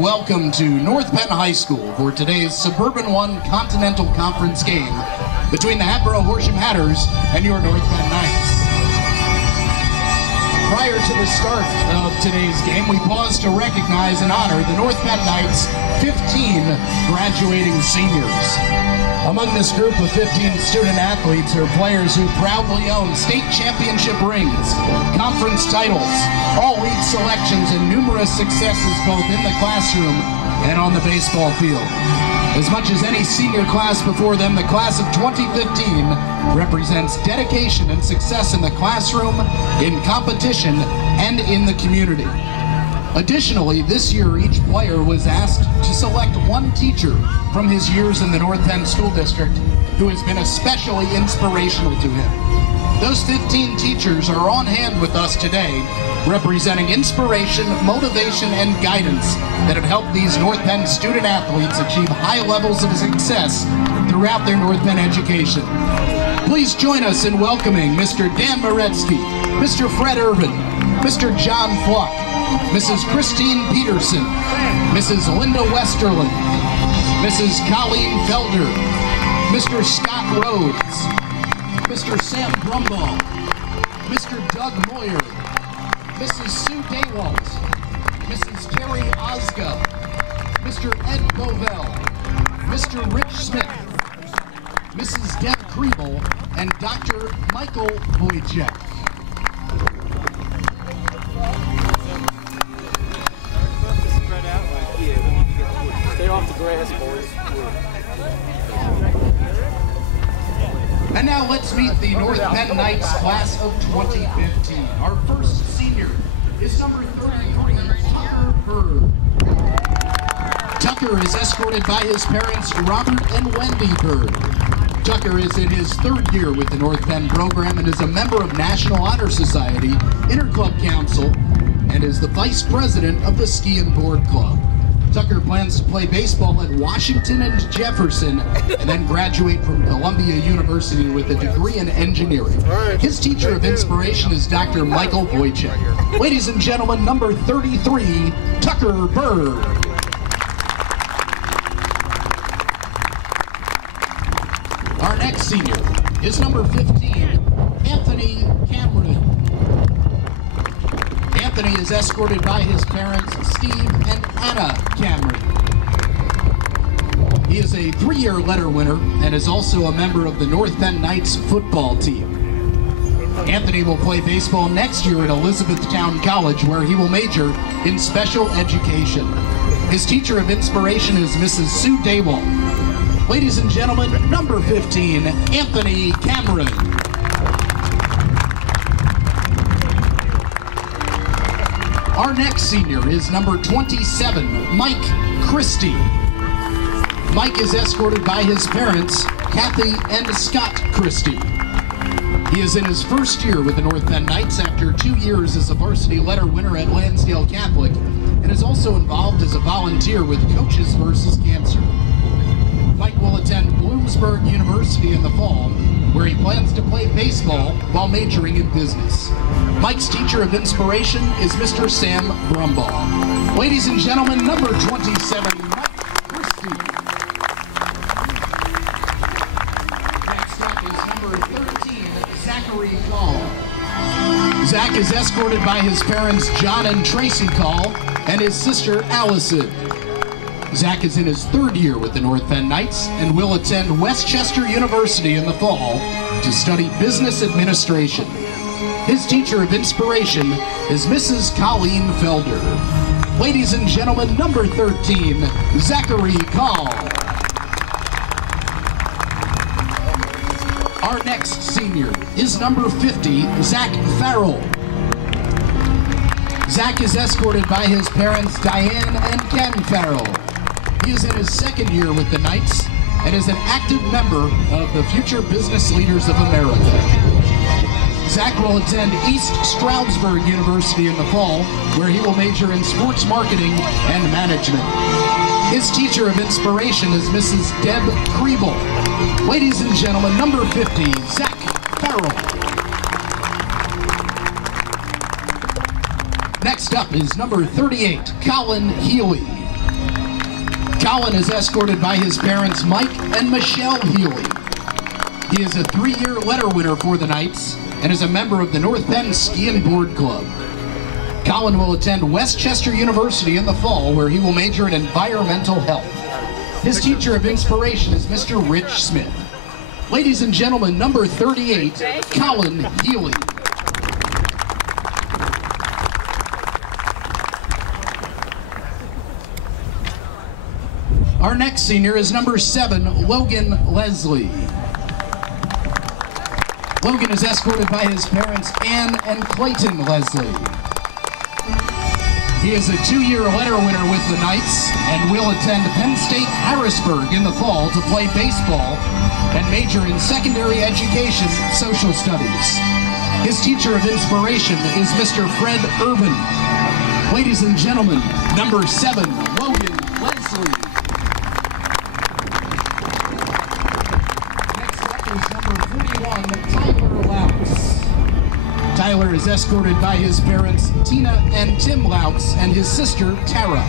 Welcome to North Penn High School for today's Suburban One Continental Conference game between the Hatboro Horsham Hatters and your North Penn Knights. Prior to the start of today's game, we pause to recognize and honor the North Penn Knights' 15 graduating seniors. Among this group of 15 student athletes are players who proudly own state championship rings, conference titles, all league selections, and numerous successes both in the classroom and on the baseball field. As much as any senior class before them, the class of 2015 represents dedication and success in the classroom, in competition, and in the community. Additionally, this year each player was asked to select one teacher from his years in the North Penn School District who has been especially inspirational to him. Those 15 teachers are on hand with us today, representing inspiration, motivation, and guidance that have helped these North Penn student athletes achieve high levels of success throughout their North Penn education. Please join us in welcoming Mr. Dan Moretsky, Mr. Fred Irvin, Mr. John Fluck, Mrs. Christine Peterson, Mrs. Linda Westerland, Mrs. Colleen Felder, Mr. Scott Rhodes, Mr. Sam Brumball, Mr. Doug Moyer, Mrs. Sue Daywalt, Mrs. Terry Osga, Mr. Ed Bovell, Mr. Rich Smith, Mrs. Deb Kriebel, and Dr. Michael Wojciech. Stay off the grass, boys. And now let's meet the North Penn Knights class of 2015. Our first senior is number 33, Tucker Bird. Tucker is escorted by his parents, Robert and Wendy Bird. Tucker is in his third year with the North Penn program and is a member of National Honor Society, Interclub Council, and is the vice president of the Ski and Board Club. Tucker plans to play baseball at Washington and Jefferson and then graduate from Columbia University with a degree in engineering. His teacher of inspiration is Dr. Michael Wojciech. Ladies and gentlemen, number 33, Tucker Bird. Our next senior is number 15, Anthony Cameron. Anthony is escorted by his parents, Steve and Anna Cameron. He is a 3-year letter winner and is also a member of the North Penn Knights football team. Anthony will play baseball next year at Elizabethtown College, where he will major in special education. His teacher of inspiration is Mrs. Sue Daywalt. Ladies and gentlemen, number 15, Anthony Cameron. Our next senior is number 27, Mike Christie. Mike is escorted by his parents, Kathy and Scott Christie. He is in his first year with the North Penn Knights after 2 years as a varsity letter winner at Lansdale Catholic, and is also involved as a volunteer with Coaches vs. Cancer. Mike will attend Bloomsburg University in the fall, where he plans to play baseball while majoring in business. Mike's teacher of inspiration is Mr. Sam Brumball. Ladies and gentlemen, number 27, Mike Christie. Next up is number 13, Zachary Call. Zach is escorted by his parents, John and Tracy Call, and his sister, Allison. Zach is in his third year with the North Penn Knights and will attend Westchester University in the fall to study business administration. His teacher of inspiration is Mrs. Colleen Felder. Ladies and gentlemen, number 13, Zachary Call. Our next senior is number 50, Zach Farrell. Zach is escorted by his parents, Diane and Ken Farrell. He is in his second year with the Knights and is an active member of the Future Business Leaders of America. Zach will attend East Stroudsburg University in the fall, where he will major in sports marketing and management. His teacher of inspiration is Mrs. Deb Kriebel. Ladies and gentlemen, number 50, Zach Farrell. Next up is number 38, Colin Healy. Colin is escorted by his parents Mike and Michelle Healy. He is a 3-year letter winner for the Knights and is a member of the North Bend Ski and Board Club. Colin will attend Westchester University in the fall, where he will major in environmental health. His teacher of inspiration is Mr. Rich Smith. Ladies and gentlemen, number 38, Colin Healy. Our next senior is number 7, Logan Leslie. Logan is escorted by his parents, Ann and Clayton Leslie. He is a 2-year letter winner with the Knights and will attend Penn State Harrisburg in the fall to play baseball and major in secondary education, social studies. His teacher of inspiration is Mr. Fred Urban. Ladies and gentlemen, number 7, Logan Leslie. Tyler is escorted by his parents, Tina and Tim Louts, and his sister, Tara.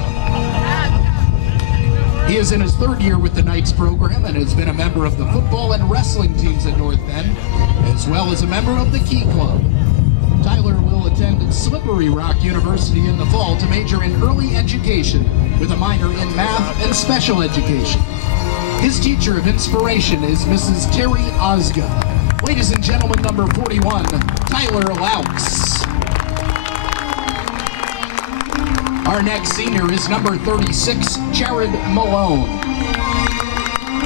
He is in his 3rd year with the Knights program and has been a member of the football and wrestling teams at North Bend, as well as a member of the Key Club. Tyler will attend Slippery Rock University in the fall to major in early education with a minor in math and special education. His teacher of inspiration is Mrs. Terry Osga. Ladies and gentlemen, number 41, Tyler Louts. Our next senior is number 36, Jared Malone.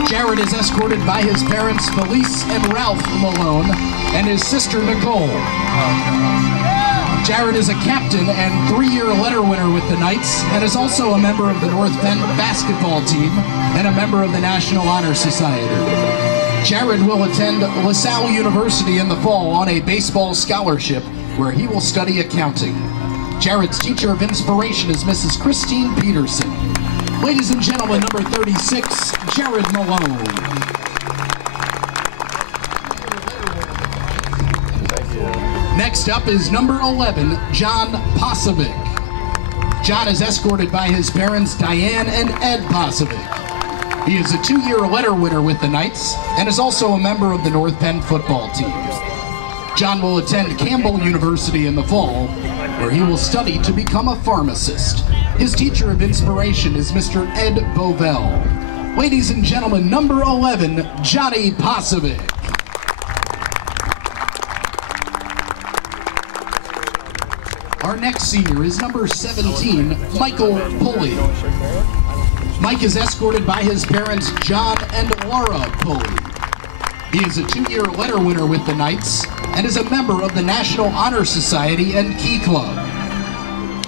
Jared is escorted by his parents, Felice and Ralph Malone, and his sister, Nicole. Jared is a captain and 3-year letter winner with the Knights, and is also a member of the North Bend basketball team and a member of the National Honor Society. Jared will attend LaSalle University in the fall on a baseball scholarship where he will study accounting. Jared's teacher of inspiration is Mrs. Christine Peterson. Ladies and gentlemen, number 36, Jared Malone. Next up is number 11, John Posovic. John is escorted by his parents, Diane and Ed Posovic. He is a 2-year letter winner with the Knights and is also a member of the North Penn football team. John will attend Campbell University in the fall, where he will study to become a pharmacist. His teacher of inspiration is Mr. Ed Bovell. Ladies and gentlemen, number 11, Johnny Posovic. Our next senior is number 17, Michael Pulley. Mike is escorted by his parents, John and Laura Pulley. He is a 2-year letter winner with the Knights and is a member of the National Honor Society and Key Club.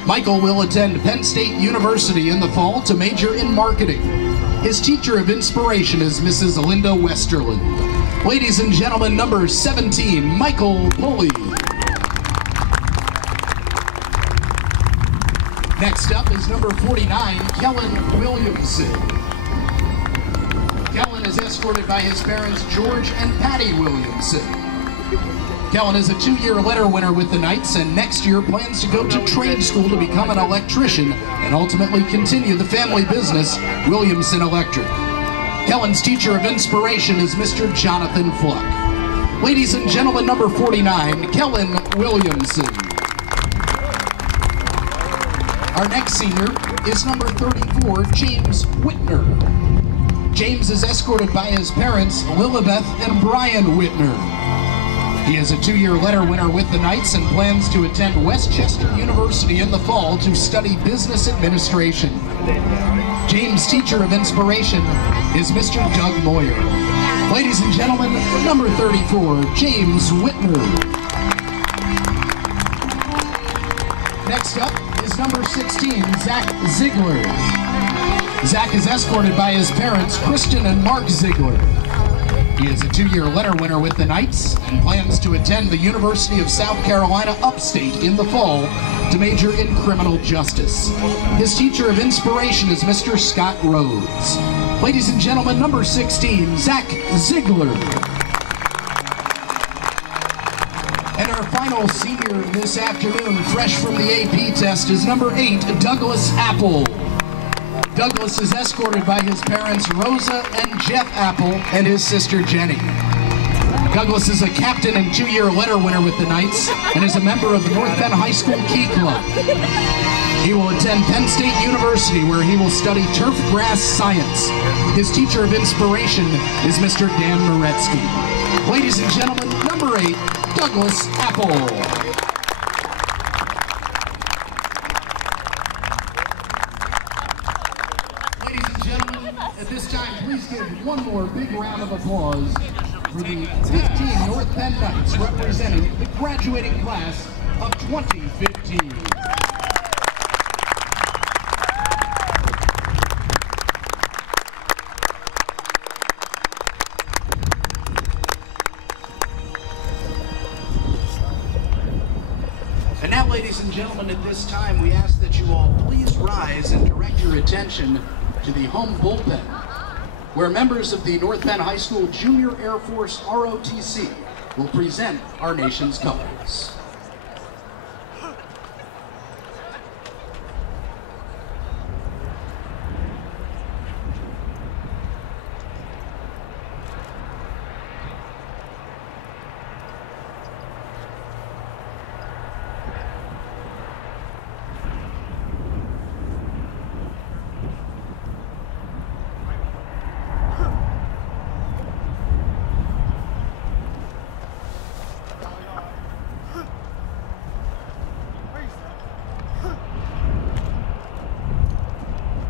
Michael will attend Penn State University in the fall to major in marketing. His teacher of inspiration is Mrs. Linda Westerland. Ladies and gentlemen, number 17, Michael Pulley. Next up is number 49, Kellen Williamson. Kellen is escorted by his parents, George and Patty Williamson. Kellen is a 2-year letter winner with the Knights and next year plans to go to trade school to become an electrician and ultimately continue the family business, Williamson Electric. Kellen's teacher of inspiration is Mr. Jonathan Fluck. Ladies and gentlemen, number 49, Kellen Williamson. Our next senior is number 34, James Whitner. James is escorted by his parents, Lilibeth and Brian Whitner. He is a 2-year letter winner with the Knights and plans to attend Westchester University in the fall to study business administration. James' teacher of inspiration is Mr. Doug Moyer. Ladies and gentlemen, number 34, James Whitner. Next up is number 16, Zach Ziegler. Zach is escorted by his parents, Kristen and Mark Ziegler. He is a 2-year letter winner with the Knights and plans to attend the University of South Carolina Upstate in the fall to major in criminal justice. His teacher of inspiration is Mr. Scott Rhodes. Ladies and gentlemen, number 16, Zach Ziegler. And our final senior this afternoon, fresh from the AP test, is number 8, Douglas Apple. Douglas is escorted by his parents Rosa and Jeff Apple and his sister Jenny. Douglas is a captain and 2-year letter winner with the Knights and is a member of the North Penn High School Key Club. He will attend Penn State University where he will study turf grass science. His teacher of inspiration is Mr. Dan Moretsky. Ladies and gentlemen, number 8, Douglas Apple. At this time, please give one more big round of applause for the 15 North Penn Knights representing the graduating class of 2015. And now, ladies and gentlemen, at this time, we ask that you all please rise and direct your attention to the home bullpen, where members of the North Penn High School Junior Air Force ROTC will present our nation's colors.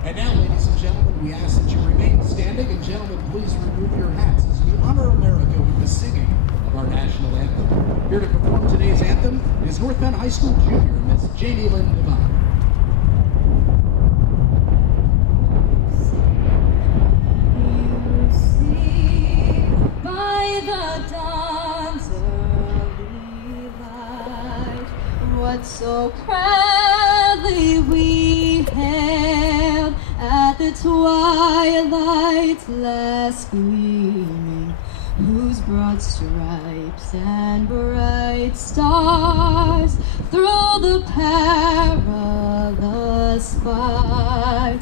And now, ladies and gentlemen, we ask that you remain standing, and gentlemen, please remove your hats as we honor America with the singing of our national anthem. Here to perform today's anthem is North Penn High School Junior, Miss Jamie Lynn Devine. You see by the dawn's early light what so proudly we hailed at the twilight's last gleaming, whose broad stripes and bright stars through the perilous fight